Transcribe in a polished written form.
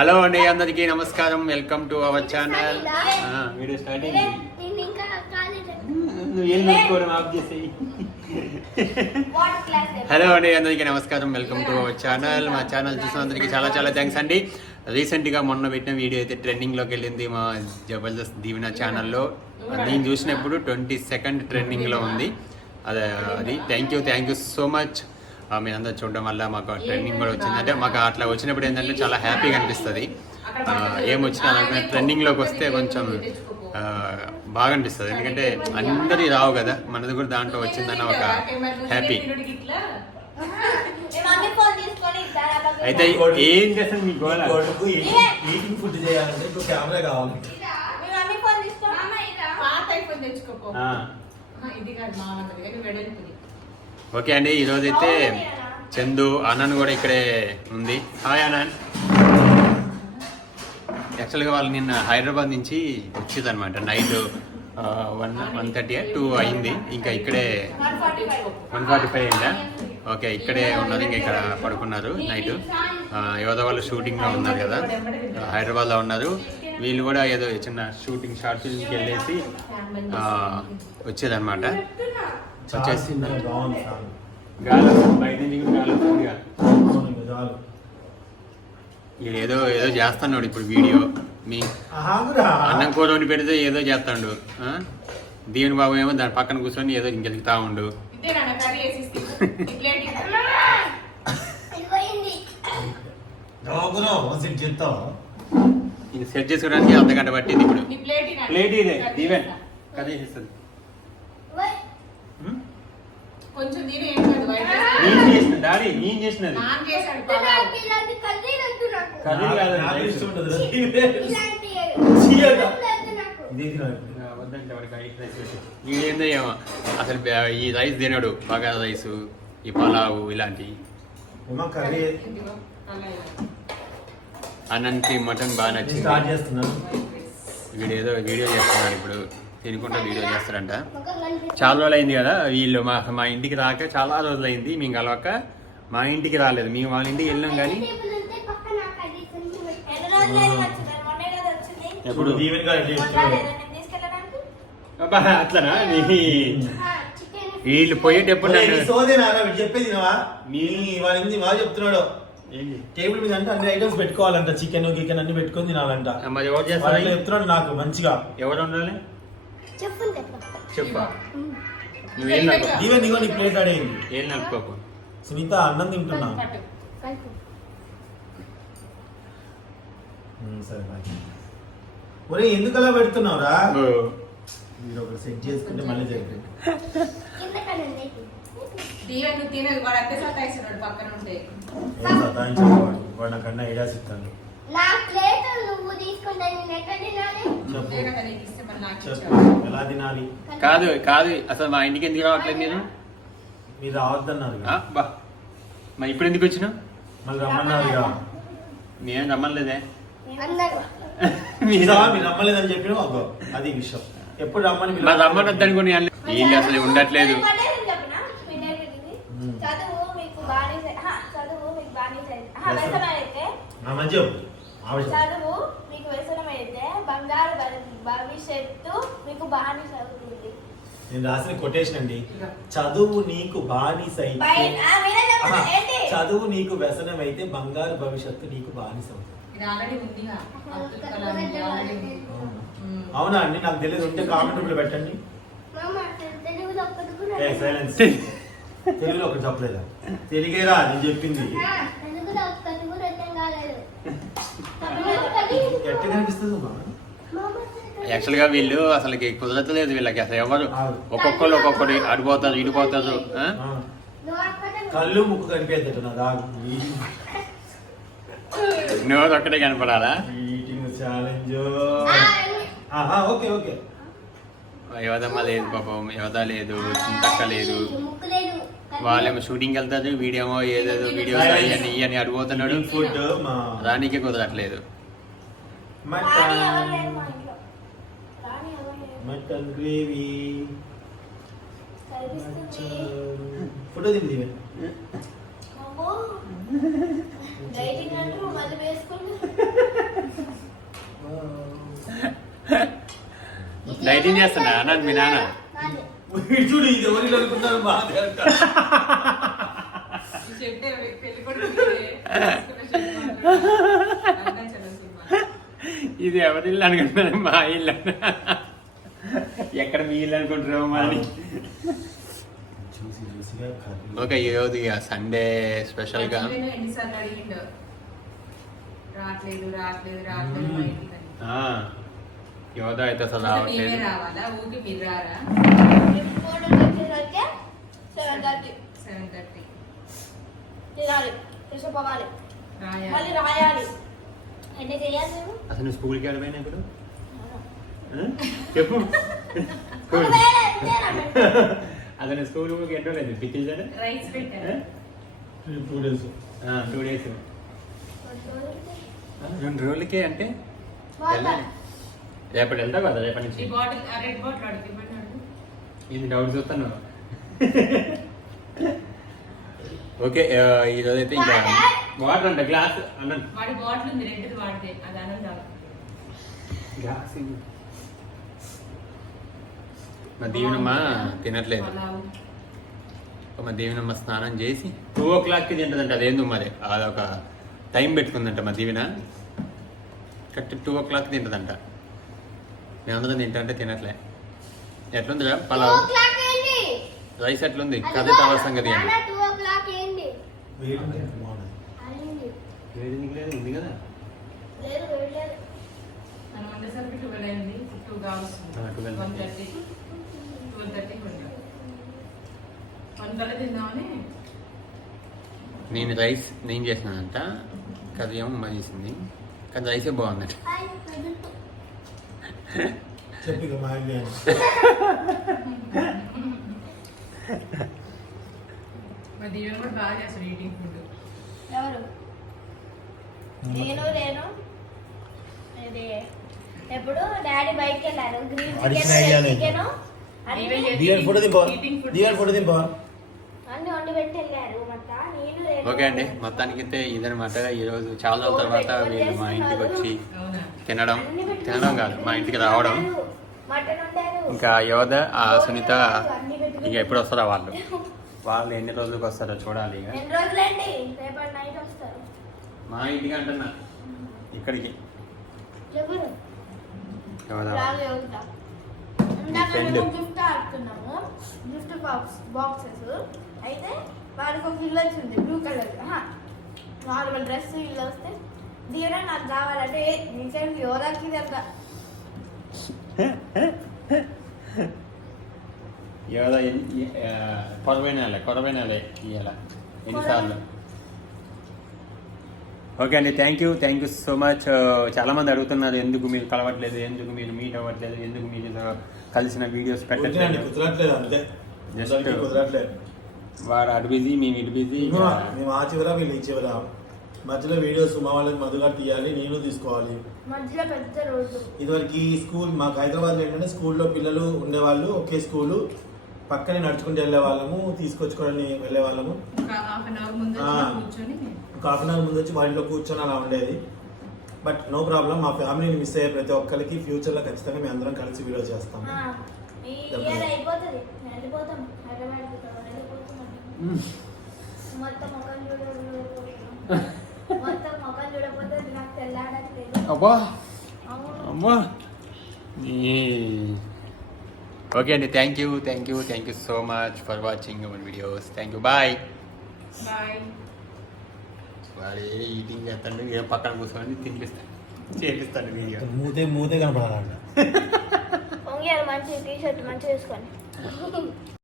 Hello అండి, అందరికీ నమస్కారం. Welcome to our channel. Video starting hello అండి, అందరికీ నమస్కారం. Welcome to our channel. మా ఛానల్ చూసిన అందరికీ చాలా చాలా థ్యాంక్స్ అండి. రీసెంట్గా మొన్న పెట్టిన వీడియో అయితే ట్రెండింగ్లోకి వెళ్ళింది మా జబర్దస్త్ దీవెన ఛానల్లో. నేను చూసినప్పుడు 22nd ట్రెండింగ్లో ఉంది. అది థ్యాంక్ యూ సో మచ్. మీరందరూ చూడడం వల్ల మాకు ట్రెండింగ్ కూడా వచ్చింది. అంటే మాకు అట్లా వచ్చినప్పుడు ఏంటంటే చాలా హ్యాపీగా అనిపిస్తుంది. ఏమొచ్చినా ట్రెండింగ్లోకి వస్తే కొంచెం బాగా అనిపిస్తుంది. ఎందుకంటే అందరి రావు కదా, మనది కూడా దాంట్లో వచ్చిందన్న ఒక హ్యాపీ. అయితే ఏం చేస్తాను మీ గోల్ ఫుడ్ చేయాలంటే ఇప్పుడు కెమెరా కావాలి. ఓకే అండి, ఈరోజైతే చందు ఆనంద్ కూడా ఇక్కడే ఉంది. హాయ్ ఆనంద్. యాక్చువల్గా వాళ్ళు నిన్న హైదరాబాద్ నుంచి వచ్చేది అనమాట. నైట్ 1:30 2 అయింది. ఇంకా ఇక్కడే 1:45 అయిందా? ఓకే, ఇక్కడే ఉన్నారు. ఇంకా ఇక్కడ పడుకున్నారు నైట్. యోధ వాళ్ళు షూటింగ్లో ఉన్నారు కదా, హైదరాబాద్లో ఉన్నారు. వీళ్ళు కూడా ఏదో చిన్న షూటింగ్ షార్ట్ ఫిల్మ్కి వెళ్ళేసి వచ్చేదన్నమాట. వచ్చేసి గాలి బయట నుంచి వీడు ఏదో చేస్తున్నాడు ఇప్పుడు వీడియో. మీ అన్నం కూర వండి పెడితే ఏదో చేస్తాడు. దీవెన బాబు ఏమో దాని పక్కన కూర్చొని ఏదో ఇంకెళ్తా ఉండు. సెట్ చేసుకోవడానికి అర్ధగంట పట్టింది. ఇప్పుడు ప్లేట్ ఇదే దీవెన్ కదే చేస్తుంది. డాడీ నేను చేసినది ఏందో ఏమో అసలు ఈ రైస్ తినడు. బగారా రైస్, ఈ పలావు ఇలాంటివి. అన్నంటి మటన్ బాగా నచ్చింది. వీడేదో వీడియో చేస్తున్నాడు ఇప్పుడు, తినుకుంటా వీడియో చేస్తారంట. చాలా రోజులు అయింది కదా వీళ్ళు మా ఇంటికి రాక. చాలా రోజులు అయింది మేము కలవక. మా ఇంటికి రాలేదు, మేము వాళ్ళ ఇంటికి వెళ్ళాం. కానీ ఎప్పుడు అట్లనా వీళ్ళు పోయేటప్పుడు చెప్పేది చెప్తున్నాడు. టేబుల్ మీద అంటే అన్ని ఐటమ్స్ పెట్టుకోవాలంట. చికెన్ గికెన్ అన్ని పెట్టుకొని తినాలంట. చెప్తున్నాడు నాకు మంచిగా. ఎవరు ఉండాలి చెప్పా. నీ ప్లేట్ అడేయండి. ఏం నలుపుకోకు సునీత, అన్నం తింటున్నా. సరే ఒరే, ఎందుకు అలా పెడుతున్నావురా? మీరు ఒకటి సెట్ చేసుకుంటే మళ్ళీ జరిగింది. వాడు నాకన్నా ఐడియాస్ ఇస్తాను. ఎలా తినాలి? కాదు అసలు మా ఇంటికి ఎందుకు రావట్లేదు? నేను మీరు రావద్దన్నారు. మరి ఇప్పుడు ఎందుకు వచ్చినా? మళ్ళీ రమ్మన్నారు. నేను రమ్మలేదే. మీరు రమ్మలేదని చెప్పిన అది విషయం. ఎప్పుడు రమ్మని రమ్మనొద్దు అనుకుని వీళ్ళు అసలు ఉండట్లేదు. చదువు మీకు వ్యసనమైతే బంగారు భవిష్యత్తు మీకు బానిస అవుతుంది. నేను రాసిన కొటేషన్ అండి. చదువు నీకు బానిస అయితే, చదువు నీకు వ్యసనం అయితే బంగారు భవిష్యత్తు నీకు బానిస అవుతుంది. అవునా అండి? నాకు తెలియదు. ఉంటే కామెంట్ పెట్టండి. తెలుగులో ఒకటి చెప్పలేదా? తెలుగేరా నేను చెప్పింది. ఎట్ట కనిపిస్తుంది? యాక్చువల్గా వీళ్ళు అసలుకి కుదరట్లేదు. వీళ్ళకి అసలు ఎవరు ఒక్కొక్కరు ఒక్కొక్కటి అడిపోతారు ఇడిపోతారు. కళ్ళు ముక్కు కనిపించదు నా దాగు. నోరు ఒక్కటే కనపడాలా? యువతమ్మ లేదు పాపం, యువత లేదు, చింతక్క లేదు. వాళ్ళేమో షూటింగ్కి వెళ్తారు, వీడియోమో ఏదేదో వీడియోస్ అయ్యని ఇవన్నీ అడిపోతున్నాడు. ఫుడ్ దానికే కుదరట్లేదు. మటన్ గ్రేవీ ఫోటో దింది. డైటింగ్ అంటూ మళ్ళీ వేసుకుంటూ డైటింగ్ చేస్తున్నా అన్నాను మీ నాన్న. నాది. చూడు ఇది ఎవరు అనుకుంటారు బాగా ఇది ఎవరి ఇల్లు అనుకుంటున్నారు? మా ఇల్లు. ఎక్కడ మీ ఇల్లు అనుకుంటున్నావు మరి? చూసి చూసిగా కర్రీ. ఓకే, ఈరోజు ఇక సండే స్పెషల్గా ఎన్నిసార్లు అడిగిండు రావట్లేదు రావట్లేదు రావట్లేదు మా ఇంటికి అని. యోధ అయితే అసలు మేమే రావట్లేదు. రావాలా ఊరికి మీరు రారా? ఇప్పుడు వచ్చేసరికి 7:30 7:30 తినాలి, తీసుకుపోవాలి, రాయాలి. మళ్ళీ రాయాలి. ఎన్ని చేయాలి మేము? అసలు నువ్వు స్కూల్కి వెళ్ళిపోయినా ఇప్పుడు చెప్పు. ఒకవేళ ఇంతేనా పెట్టు. అతను స్కూల్ ఎన్నో లేదు పిచ్చిల్సాడు. రైస్ పెట్టారు. 2 days. 2 days. 2 రోజులకే అంటే వాటర్. రేపటి వెళ్తావు కదా రేపటి నుంచి. ఈ బాటిల్ ఆ రెడ్ బాటిల్ అడిగి ఇవ్వండి. ఇది డౌట్ చూస్తాను. ఓకే, ఈరోజు అయితే ఇంకా వాటర్ అంట గ్లాస్ అన్నాను. వాడి బాటిల్ ఉంది రెడ్ది వాడితే అది అనంత గ్లాస్ మా దీవెనమ్మ తినట్లేదు. మా దీవెనమ్మ స్నానం చేసి 2 o'clockకి తింటదంట. అదేందో మరి అదొక టైం పెట్టుకుందంట మా దీవెన. Correct 2 o'clock తింటదంట. మేమందరం తింటా అంటే తినట్లే. ఎట్లుందిరా 2 పలావ్ o'clock ఏంటి? రైస్ ఎట్లుంది? అది కథ తల సంగతి నాన్న 2 o'clock ఏంటి? వేడి ఉంటుంది బాగుంది. అయింది. లేదు ఉంది కదా. లేదు వెళ్ళలేదు. మనం వండేసరికి 12 అయింది. 2 కావస్తుంది. 12. 1:30 12:30 కొంటాం. 1:30 తిందామని నేను రైస్ నేను చేసినానంట. కథ ఏమో అమ్మ చేసింది. కానీ రైసే బాగుందంట. హాయ్ ప్రదీప్. చెప్పి ఇక మా ఇల్లు అని. మా దీవెన కూడా బాగా చేస్తాడు ఈటింగ్ ఫుడ్. ఎవరు? నేను ఇది ఎప్పుడు డాడీ బయటకి వెళ్ళారు. గ్రీన్ అడిగిన idea లేదు. Chicken దివ్యాన్ photo దింపా. దివ్యాన్ ఫోటో దింపా. అన్ని వండి పెట్టి వెళ్ళారు. మత్త నేను రేణు ఓకే అండి, మొత్తానికి అయితే ఇదనమాట. ఈరోజు చాలా రోజుల తర్వాత వీళ్ళు మా ఇంటికి వచ్చి అవునా? తినడం కాదు, మా ఇంటికి రావడం. మటన్ వండారు. ఇంకా యోధ ఆ సునీత ఇక ఎప్పుడు వస్తారో వాళ్ళు ఎన్ని రోజులకు వస్తారో చూడాలి. ఇక ఎన్ని రోజులండి? రేపటి నైట్ వస్తారు. మా ఇంటికి అంటున్నా, ఇక్కడికి ఎవరు? యోధ రాలే ఉంటా. ఇందాక friend. మేము గిఫ్ట్ ఆడుతున్నాము. గిఫ్ట్ బాక్సెస్ అయితే వాడికి ఒక ఇల్లు వచ్చింది బ్లూ కలర్. నార్మల్ డ్రెస్ ఇల్లు వస్తే దీవెన నాకు కావాలంటే నీకేం యోధాకి దగ్గర యోధ కొరవైన ఇవాళ ఎన్నిసార్లు. ఓకే అండి, థ్యాంక్ యూ సో మచ్. చాలామంది అడుగుతున్నారు ఎందుకు మీరు కలవట్లేదు, ఎందుకు మీరు మీట్ అవ్వట్లేదు, ఎందుకు మీరు కలిసిన వీడియోస్ పెట్టట్లేదు. కుదరట్లేదు అంతే. Just- కుదరట్లేదు. వాడు అటు బిజీ, మేము ఇటు బిజీ. మేము ఆ చివర వీళ్ళు ఈ చివర. మధ్యలో వీడియోస్ మా వాళ్ళకి మధుగా తీయాలి, నేను తీసుకోవాలి. మధ్యలో పెద్ద రోడ్డు. ఇదివరకు స్కూల్ మాకు హైదరాబాద్లో ఏంటంటే స్కూల్లో పిల్లలు ఉండేవాళ్ళు, ఒకే స్కూలు పక్కనే నడుచుకుంటూ వెళ్ళే వాళ్ళము, తీసుకొచ్చుకోవడానికి వెళ్ళే వాళ్ళము. ఒక హాఫ్ అన్ అవర్ ముందు ఆ. కూర్చొని ఒక హాఫ్ అన్ అవర్ ముందు వచ్చి వాళ్ళలో కూర్చొని అలా ఉండేది. బట్ నో ప్రాబ్లం, మా ఫ్యామిలీని మిస్ అయ్యే ప్రతి ఒక్కరికి ఫ్యూచర్లో ఖచ్చితంగా మేము అందరం కలిసి వీడియో చేస్తాం. ఈ ఇయర్ అయిపోతుంది, వెళ్ళిపోతాం హైదరాబాద్ వెళ్ళిపోతున్నాం. మొత్తం మొక్కలు చూడకపోతే నాకు తెల్లాడట్లేదు. అబ్బా అవును. అమ్మా. ఓకే అండి, thank you so much for watching our videos. Thank you, bye. Bye. వాడు ఈటింగ్ చేస్తాడు, ఏం పక్కన కూర్చొని చేపిస్తాడు వీడియో. మూతే కనపడాలంట. పొంగారు మంచి టీ షర్ట్ మంచిగా వేసుకొని